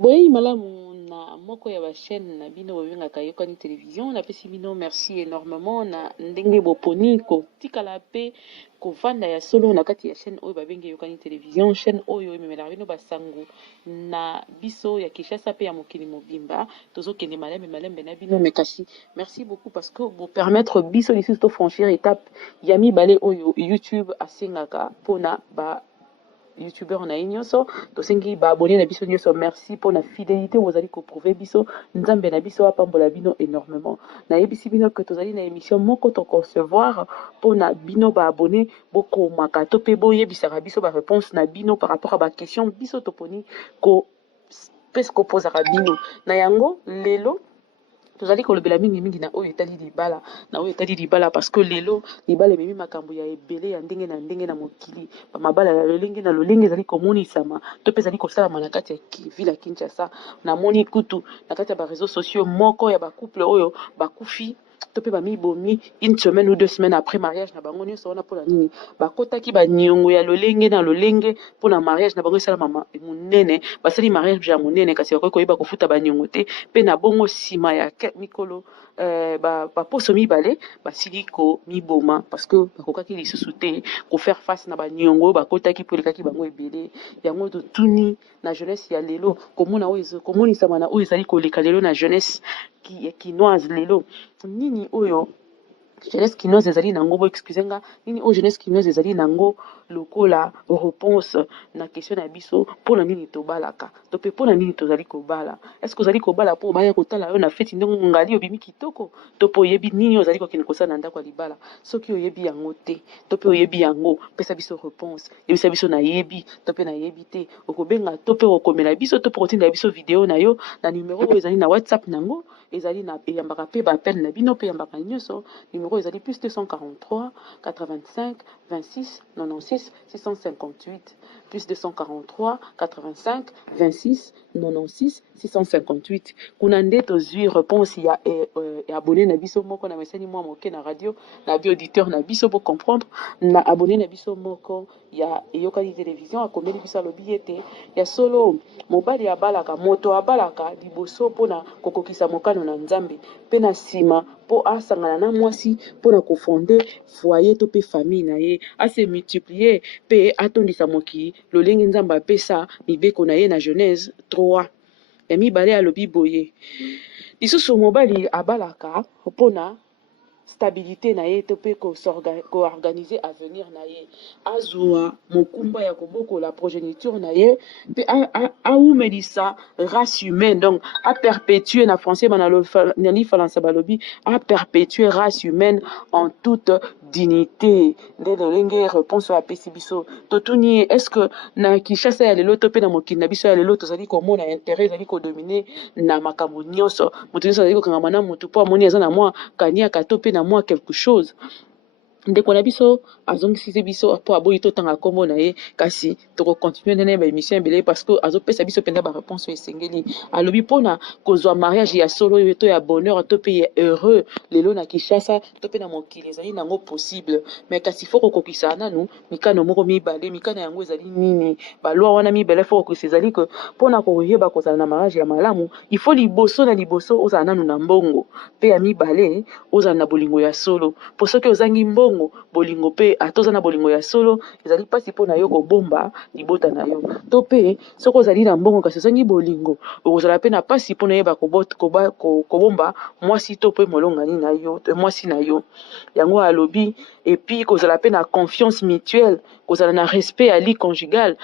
boye malamu na moko ya bachaîne na bino bobengaka yokani télévision napesi bino merci énormément na ndenge boponi kotikala mpe kovanda ya solo na kati ya chaîne oyo babengi yokani télévision, chaîne oyo ememelaka bino basango na biso ya Kinshasa mpe ya mokili mobimba tozokende malembe na bino me kasi merci beaucoup parce que bopermettre biso lisusu tofranchir étape ya mibale oyo YouTube asengaka mpona ba youtubeur na ye nyonso tosengi baabone na biso nyonso merci mpo na fidélité bozali koprouve biso nzambe na biso apambola bino énormément nayebisi bino ke tozali na émission moko toconcevoir mpo na bino baabone bokomaka to mpe boyebisaka biso baréponse na bino par rapport à baquestion biso toponi pese kopozaka bino na yango lelo tozali kolobela mingi na oyo etali libala parce que lelo libala ememi makambo ya ebele ya ndenge na mokili bamabala ya lolenge na lolenge ezali komonisama to mpe ezali kosalama na kati ya ville ya Kinshasa namoni kutu na kati ya bareseau sociaux moko ya bacouple oyo bakufi to mpe bamibomi une semaine ou 2 semaines après mariage na bango nyonso wana mpona nini bakotaki baniongo ya lolenge na lolenge mpona mariage na bango esalama monene basali mariage ya monene kasi bakoki koyeba kofuta baniongo te mpe na bongo nsima ya mikolo baposo mibale basili komiboma parce que bakokaki lisusu te kofaire face na baniongo oyo bakotaki mpo elekaki bango ebele yango totuni na jeunesse ya lelo komona oyo komonisama na oyo ezali koleka lelo na jeunesse kinoise lelo nini oyo jeunesse kinoise ezali nango bo excuse nga nini oyo jeunesse kinoise ezali nango lokola réponse na question na biso mpona nini tobalaka to mpe mpona nini tozali kobala est ce que ozali kobala mpo obaya kotala yo na feti ndenge ngali obimi kitoko to mpe oyebi nini ozali kokende kosala na ndako ya libala soki oyebi yango te to mpe oyebi yango pesa biso réponse yebisa biso nayebi to mpe nayebi te okobenga to mpe okomela biso to mpe kotindela biso video na yo na numero oyo ezali na whatsapp nango ezali na eyambaka mpe bappel na bino mpe eyambaka nyonso numero ezali plus 243 85 26 96 658 plus 243 85 26 96 658 kuna nde tozwi réponse ya abonné na biso moko na meseni mwa moke na radio na bi auditeur na biso po comprendre na abonné na biso moko ya eyokani télévision akomeli biso alobi ete ya solo mobali abalaka moto abalaka liboso mpona kokokisa mokano na nzambe mpe na nsima mpo asangana na mwasi mpona kofonde foyer to mpe famille na ye ase multiplier mpe atondisa mokili lolenge nzambe apesa mibeko na ye na Genèse 3 ya mibale alobi boye lisusu mobali abalaka mpona stabilité na ye to mpe koorganize avenir na ye azwa mokumba ya kobokola progéniture na ye mpe aumelisa race humaine donc aperpétue na français na lifalansa balobi aperpétue race humaine en toute dignité nde lolenge réponse oyo apesi biso totuni est ce que na Kinshasa ya lelo to mpe na mokili na biso ya lelo tozali komona intérêt ezali kodomine na makambo nyonso moto nyonso azali kokangama na motu mpo amoni aza na mwa kaniaka to mpe na mwa quelque chose ndeko na biso azongisisi biso mpo aboyi totanga nkombo na ye kasi tokocontinue ndene baémission ebele parce que azopesa biso mpenza baréponse oyo esengeli alobi mpona kozwa mariage ya solo oyo to ya bonheur to mpe ya heureux lelo na Kinshasa to mpe na mokili ezali nango possible mais kasi fo kokokisa nanu mikano moko mibale mikano yango ezali nini balwa wana mibale fo kokokisa ezali ke mpona koyeba kozala na mariage ya malamu il faut liboso na liboso ozala nanu na mbongo mpe ya mibale ozala na bolingo ya solo mpo soki ozangi mbongo bolingo mpe atoza na bolingo ya solo ezali mpasi mpona yo kobomba libota na yo to mpe soki ozali na mbongo kasi ozangi bolingo okozala mpe na mpasi mpona oyeba kobomba mwasi to mpe molongani na yo mwasi na yo yango alobi epuis kozala mpe na confiance mutuelle kozala na respect ya lie conjugal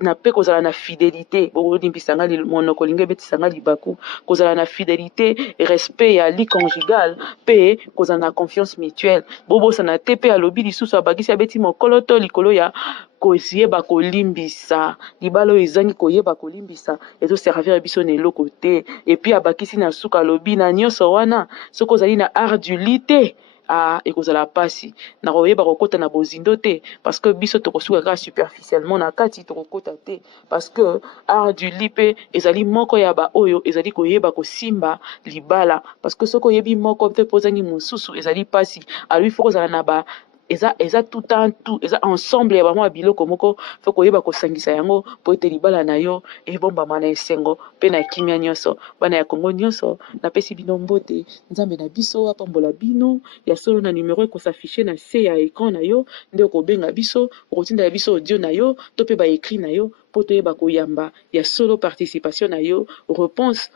na mpe kozala na fidélité bolimbisanga monoko lingi ebetisanga libaku kozala na fidélité respect ya lie conjugal mpe kozala na confiance mutuelle bobosana te mpe alobi lisusu abakisi abeti mokolo to likolo ya koyeba kolimbisa libala oyo ezangi koyeba kolimbisa ezoservir biso na eloko te epuis abakisi na suka alobi na nyonso wana soki ozali na art du lit te ekozala pasi na koyeba kokota na bozindo te parce que biso tokosuka kaka superficiellement na kati tokokota te parce que art du lit mpe ezali moko ya baoyo ezali koyeba kosimba libala parce que soki oyebi moko mpe mpo ozangi mosusu ezali pasi alobi fo kozala na eza tout un tout eza ensemble ya bamwa biloko moko fo koyeba kosangisa yango po ete libala na yo ebombama na esengo mpe na kimia nyonso. Bana ya Kongo nyonso napesi bino mbote, nzambe na biso apambola bino ya solo. Na numero ekosafishe na se ya ekran na yo nde okobenga biso, okotindela biso audio na yo to mpe baekri na yo mpo toyeba koyamba ya solo participation na yo, réponse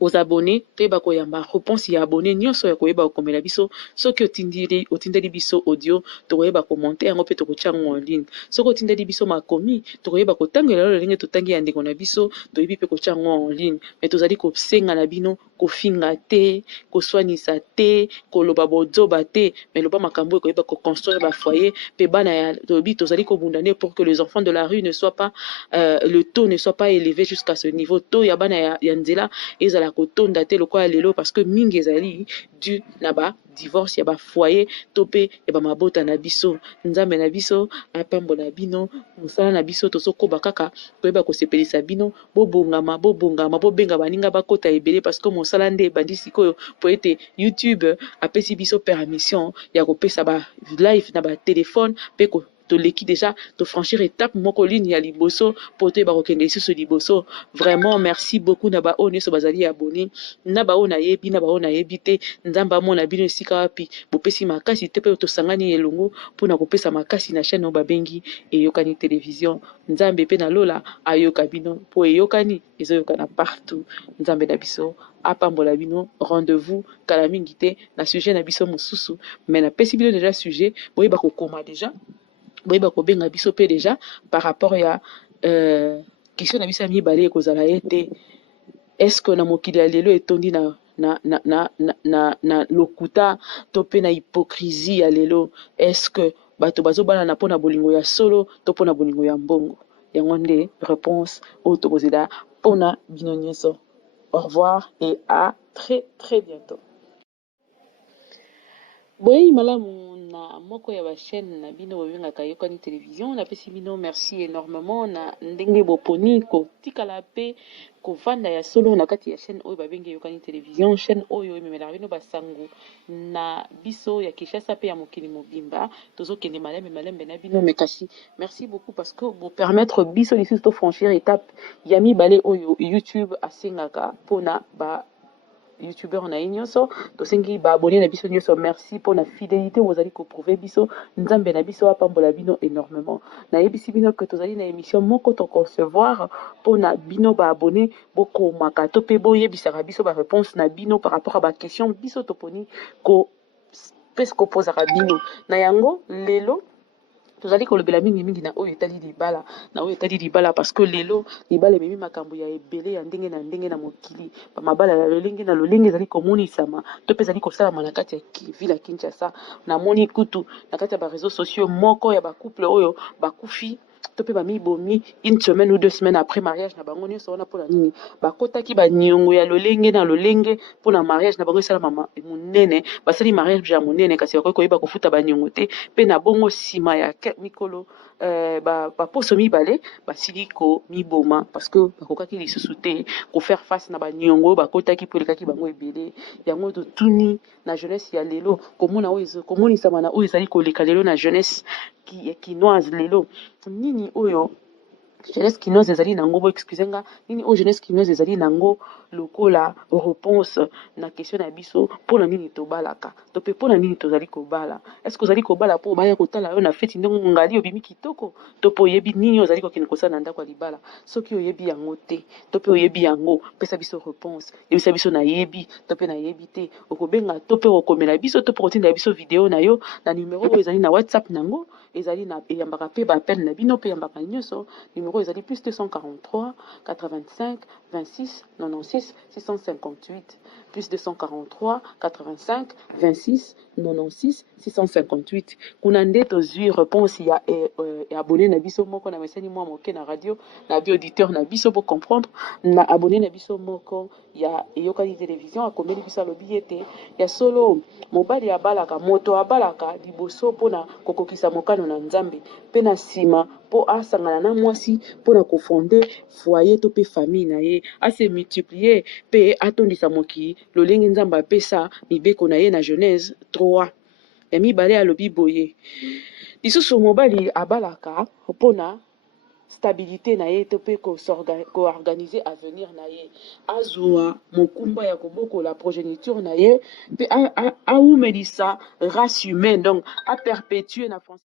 aux abonnés toyeba koyamba réponse ya abonné nyonso ya koyeba kokomela biso. Soki otindeli biso audio tokoyeba komonte yango mpe tokotia yango en ligne. Soki otindeli biso makomi tokoyeba kotangela lelo ndenge totangi ya ndeko na biso, toyebi mpe kotia yango en ligne. Me tozali kosenga na bino kofinga te, koswanisa te, koloba bozoba te, me loba makambo ekoyeba koconstruire bafoyer mpe bana ya toyebi tozali kobundane pour que les enfants de la rue ne soient pas le taux ne soit pas élevé jusqu'à ce niveau. To ya bana ya nzela ezala kotonda te lokola lelo parce que mingi ezali dû na ba divorce ya ba foyer to pe ya ba mabota na biso. Nzambe na biso apambola bino, mosala na biso tozokoba kaka koyeba kosepelisa bino, bobongama bobenga baninga bakota ebele parce que mosala nde ebandi sikoyo po ete YouTube apesi biso permission ya kopesa ba live na ba téléphone mpe toleki déjà franchir étape moko ligne ya liboso po toyeba kokende lisusu liboso. Vraiment merci beaucoup na baoyo nyonso bazali abonné, na baoyo nayebi na baoyo nayebi te. Nzambe amona bino esika wapi bopesi makasi te mpe tosangani elongo mpona kopesa makasi na chaîne oyo babengi Eyokani Télévision. Nzambe mpe na lola ayoka bino mpo eyokani ezoyokana partout. Nzambe na biso apambola bino. Rendez-vous kala mingi te na sujet na biso mosusu, mais napesi bino déjà sujet boyeba kokoma déjà boyeba kobenga biso mpe déjà par rapport ya question na biso ya mibale ekozala ye te, est-ce que na mokili ya lelo etondi na lokuta to mpe na hypocrisie ya lelo, est-ce que bato bazobalana mpo na bolingo ya solo to mpo na bolingo ya mbongo? Yango nde réponse oyo tokozela mpona bino nyonso. Au revoir et à très très bientôt. Boyei malamu na moko ya bachaîne na bino bobengaka Eyokani Télévision, napesi bino merci énormément na ndenge boponi kotikala pe kovanda ya solo na kati ya chaîne oyo babengi Eyokani Télévision, chaîne oyo ememelaka bino basango na biso ya Kinshasa pe ya mokili mobimba. Tozokende malembe na bino, mais kasi merci beaucoup parce que vous permettre biso lisusu to franchir étape ya mibale oyo YouTube asengaka mpona ba youtubeur na ye nyonso. Tosengi baabonné na biso nyonso, merci pour la fidélité bozali koprouve biso. Nzambe na biso apambola bino énormément. Nayebisi bino que tozali na émission moko tokoncevoir mpona bino baabonné bokomaka to mpe boyebisaka biso baréponse na bino par rapport à baquestion biso toponi pese kopozaka bino na yango. Lelo tozali kolobela mingi na oyo etali libala parce que lelo libala ememi makambo ya ebele ya ndenge na mokili. Bamabala ya lolenge na lolenge ezali komonisama to mpe ezali kosalama na kati ya ville ya Kinshasa. Namoni kutu na kati ya bareseau sociaux moko ya bacouple oyo bakufi to mpe bamibomi une semaine ou 2 semaines après mariage na bango nyonso wana mpona nini bakotaki baniongo ya lolenge na lolenge mpona mariage na bango esalama monene. Basali mariage ya monene kasi bakoki koyeba kofuta baniongo te mpe na bongo nsima ya mikolo baposo mibale basili komiboma parce que bakokaki lisusu te kofaire face na baniongo oyo bakotaki mpo elekaki bango ebele. Yango totuni na jeunesse ya lelo komonisama na oyo ezali koleka lelo na jeunesse kinoise lelo nini oyo jeunesse kinoise ezali nango bo excusenga nini oyo jeunesse kinoise ezali nango lokola réponse na question na biso mpona nini tobalaka to mpe mpona nini tozali kobala. Est-ce que ozali kobala mpo obaya kotala yo na feti ndenge ngali obimi kitoko to mpe oyebi nini ozali kokende kosala na ndako ya libala? Soki oyebi yango te to mpe oyebi yango pesa biso réponse, yebisa biso nayebi to mpe nayebi te. Okobenga to mpe okomela biso to mpe kotinda biso video na yo na numero oyo ezali na WhatsApp nango ezali na eyambaka mpe bappel na bino mpe eyambaka nyonso. Numero ezali plus 243 85 26 96 658 plus 243 85 26 96 658. kuna nde tozwi réponse ya abonné na biso moko na meseni mwa moke na radio na bi auditeur na biso po comprendre na abonné na biso moko ya Eyokani Télévision akomeli biso alobi ete ya solo mobali abalaka moto abalaka liboso mpona kokokisa mokano na Nzambe mpe na nsima mpo asangana na mwasi mpona kofonde foyer to mpe famille na ye ase multiplier mpe atondisa mokili lolenge Nzambe apesa mibeko na ye na Genèse 3 ya mibale alobi boye lisusu mobali abalaka mpona stabilité na ye to mpe koorganize avenir na ye azwa mokumba ya kobokola progéniture na ye mpe aumelisa race humaine donc aperpétue na français